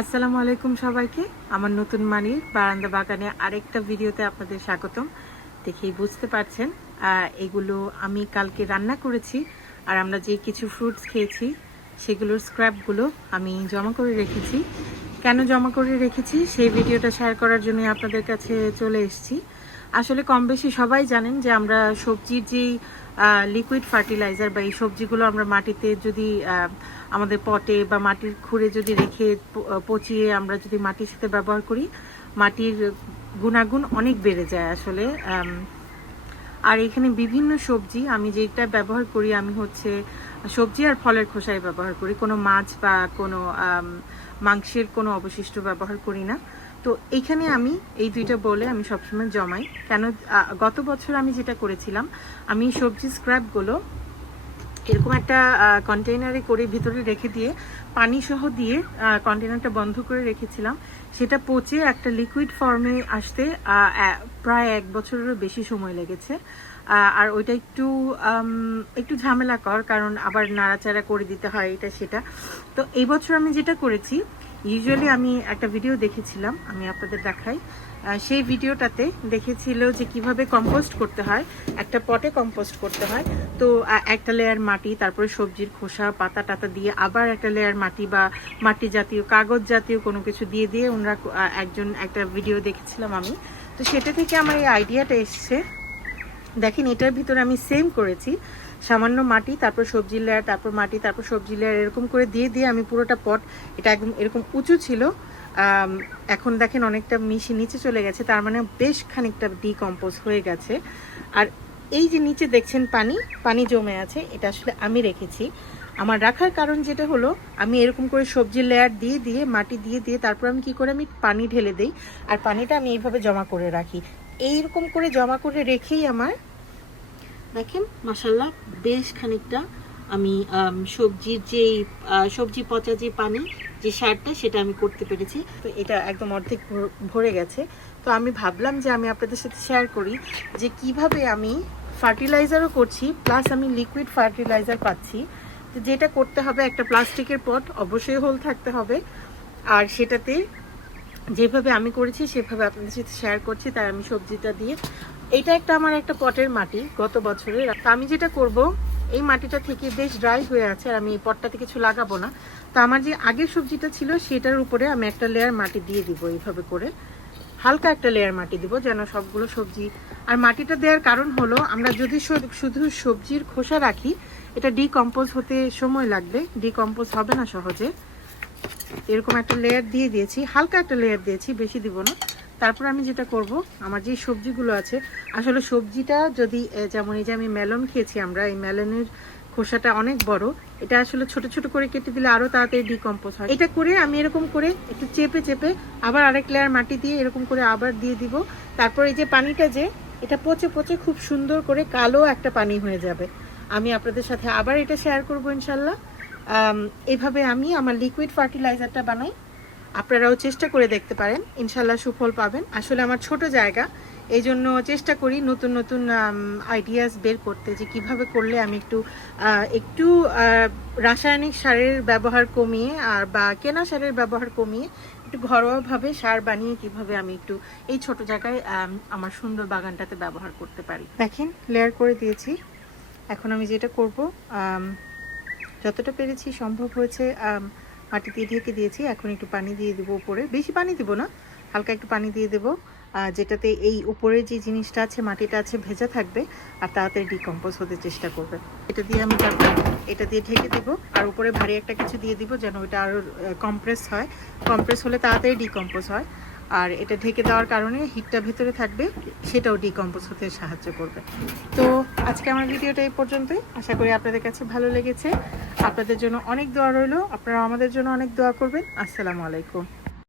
আসসালামু আলাইকুম সবাইকে। আমার নতুন মানির বারান্দা বাগানে আরেকটা ভিডিওতে আপনাদের স্বাগতম। দেখেই বুঝতে পারছেন এগুলো আমি কালকে রান্না করেছি আর আমরা যে কিছু ফ্রুটস খেয়েছি, সেগুলোর স্ক্র্যাপগুলো আমি জমা করে রেখেছি। কেন জমা করে রেখেছি, সেই ভিডিওটা শেয়ার করার জন্য আপনাদের কাছে চলে এসেছি। আসলে কম বেশি সবাই জানেন যে আমরা সবজির যেই লিকুইড ফার্টিলাইজার বা এই সবজিগুলো আমরা মাটিতে যদি আমাদের পটে বা মাটির খুঁড়ে যদি রেখে পচিয়ে আমরা যদি মাটির সাথে ব্যবহার করি, মাটির গুণাগুণ অনেক বেড়ে যায় আসলে। আর এখানে বিভিন্ন সবজি, আমি যেটা ব্যবহার করি আমি হচ্ছে সবজি আর ফলের খোসায় ব্যবহার করি। কোনো মাছ বা কোনো মাংসের কোনো অবশিষ্ট ব্যবহার করি না। তো এখানে আমি, এই দুইটা বলে আমি সবসময় জমাই। কেন গত বছর আমি যেটা করেছিলাম, আমি সবজি স্ক্র্যাপগুলো এরকম একটা কন্টেইনারে করে ভিতরে রেখে দিয়ে পানি সহ দিয়ে কন্টেইনারটা বন্ধ করে রেখেছিলাম। সেটা পচে একটা লিকুইড ফর্মে আসতে প্রায় এক বছরেরও বেশি সময় লেগেছে। আর ওইটা একটু একটু ঝামেলা কর, কারণ আবার নাড়াচাড়া করে দিতে হয় এটা সেটা। তো এই বছর আমি যেটা করেছি ইউজুয়ালি আমি একটা ভিডিও দেখেছিলাম, আমি আপনাদের দেখাই। সেই ভিডিওটাতে দেখেছিল যে কীভাবে কম্পোস্ট করতে হয়, একটা পটে কম্পোস্ট করতে হয়। তো একটা লেয়ার মাটি, তারপরে সবজির খোসা, পাতা টাতা দিয়ে আবার একটা লেয়ার মাটি বা মাটি জাতীয়, কাগজ জাতীয় কোনো কিছু দিয়ে দিয়ে ওনারা একজন, একটা ভিডিও দেখেছিলাম আমি। তো সেটা থেকে আমার এই আইডিয়াটা এসছে। দেখেন, এটার ভিতরে আমি সেম করেছি। সামান্য মাটি, তারপর সবজি লেয়ার, তারপর মাটি, তারপর সবজি লেয়ার, এরকম করে দিয়ে দিয়ে আমি পুরোটা পট, এটা একদম এরকম উঁচু ছিল এখন দেখেন অনেকটা মিশি নিচে চলে গেছে, তার মানে বেশ খানিকটা ডিকম্পোজ হয়ে গেছে। আর এই যে নিচে দেখছেন পানি পানি জমে আছে, এটা আসলে আমি রেখেছি। আমার রাখার কারণ যেটা হলো, আমি এরকম করে সবজির লেয়ার দিয়ে দিয়ে, মাটি দিয়ে দিয়ে, তারপর আমি কি করে, আমি পানি ঢেলে দেই, আর পানিটা আমি এইভাবে জমা করে রাখি। এইরকম করে জমা করে রেখেই আমার দেখেন মাসাল্লাহ বেশ খানিকটা আমি সবজির যে সবজি পচা যে পানি, যে সারটা, সেটা আমি করতে পেরেছি। তো এটা একদম অর্ধেক ভর- গেছে। তো আমি ভাবলাম যে আমি আপনাদের সাথে শেয়ার করি যে কীভাবে আমি ফার্টিলাইজারও করছি প্লাস আমি লিকুইড ফার্টিলাইজার পাচ্ছি। তো যেটা করতে হবে, একটা প্লাস্টিকের পট অবশ্যই হোল থাকতে হবে। আর সেটাতে যেভাবে আমি করেছি, সেভাবে আপনাদের সাথে শেয়ার করছি, তাই আমি সবজিটা দিয়ে এটা একটা আমার একটা পটের মাটি গত বছরের তো আমি যেটা করব, এই মাটিটা থেকে বেশ ড্রাই হয়ে আছে আর আমি এই পটটাতে কিছু লাগাবো না। তো আমার যে আগের সবজিটা ছিল সেটার উপরে আমি একটা লেয়ার মাটি দিয়ে দিব এইভাবে করে। হালকা একটা লেয়ার মাটি দিব যেন সবগুলো সবজি আর মাটিটা দেওয়ার কারণ হলো, আমরা যদি শুধু সবজির খোসা রাখি, এটা ডিকম্পোজ হতে সময় লাগবে। ডিকম্পোজ হবে না সহজে। এরকম একটা লেয়ার দিয়ে দিয়েছি। হালকা একটা লেয়ার দিয়েছি, বেশি দিব না। তারপর আমি যেটা করব, আমার যে সবজিগুলো আছে, আসলে সবজিটা যদি যেমন এই যে আমি মেলন খেয়েছি আমরা, এই মেলনের খোসাটা অনেক বড়, এটা আসলে ছোট ছোট করে কেটে দিলে আরও তাড়াতাড়ি ডিকম্পোজ হয়। এটা করে আমি এরকম করে একটু চেপে চেপে আবার আরেক লেয়ার মাটি দিয়ে এরকম করে আবার দিয়ে দিব। তারপর এই যে পানিটা যে, এটা পচে পচে খুব সুন্দর করে কালো একটা পানি হয়ে যাবে। আমি আপনাদের সাথে আবার এটা শেয়ার করব ইনশাল্লাহ এভাবে আমি আমার লিকুইড ফার্টিলাইজারটা বানাই। আপনারাও চেষ্টা করে দেখতে পারেন। ইনশাল্লাহ সুফল পাবেন। আসলে আমার ছোট জায়গা এই জন্য চেষ্টা করি নতুন নতুন আইডিয়াস বের করতে যে কীভাবে করলে আমি একটু একটু রাসায়নিক সারের ব্যবহার কমিয়ে আর বা কেনা সারের ব্যবহার কমিয়ে একটু ঘরোয়াভাবে সার বানিয়ে কীভাবে আমি একটু এই ছোট জায়গায় আমার সুন্দর বাগানটাতে ব্যবহার করতে পারি। দেখেন লেয়ার করে দিয়েছি। এখন আমি যেটা করব যতটা পেরেছি সম্ভব হয়েছে আম, মাটি দিয়ে ঢেকে দিয়েছি। এখন একটু পানি দিয়ে দেবো উপরে। বেশি পানি দিব না হালকা একটু পানি দিয়ে দেবো। যেটাতে এই উপরে যে জিনিসটা আছে মাটিটা আছে ভেজা থাকবে আর তাড়াতাড়ি ডিকম্পোজ হতে চেষ্টা করবে। এটা দিয়ে আমি এটা দিয়ে ঢেকে দিব আর উপরে ভারী একটা কিছু দিয়ে দিব যেন ওটা আরও কম্প্রেস হয়। কম্প্রেস হলে তাড়াতাড়ি ডিকম্পোজ হয়। আর এটা ঢেকে দেওয়ার কারণে হিটটা ভেতরে থাকবে সেটাও ডিকম্পোজ হতে সাহায্য করবে। তো আজকে আমার ভিডিওটা এই পর্যন্তই। আশা করি আপনাদের কাছে ভালো লেগেছে। আপনাদের জন্য অনেক দোয়া রইল। আপনারা আমাদের জন্য অনেক দোয়া করবেন। আসসালামু আলাইকুম।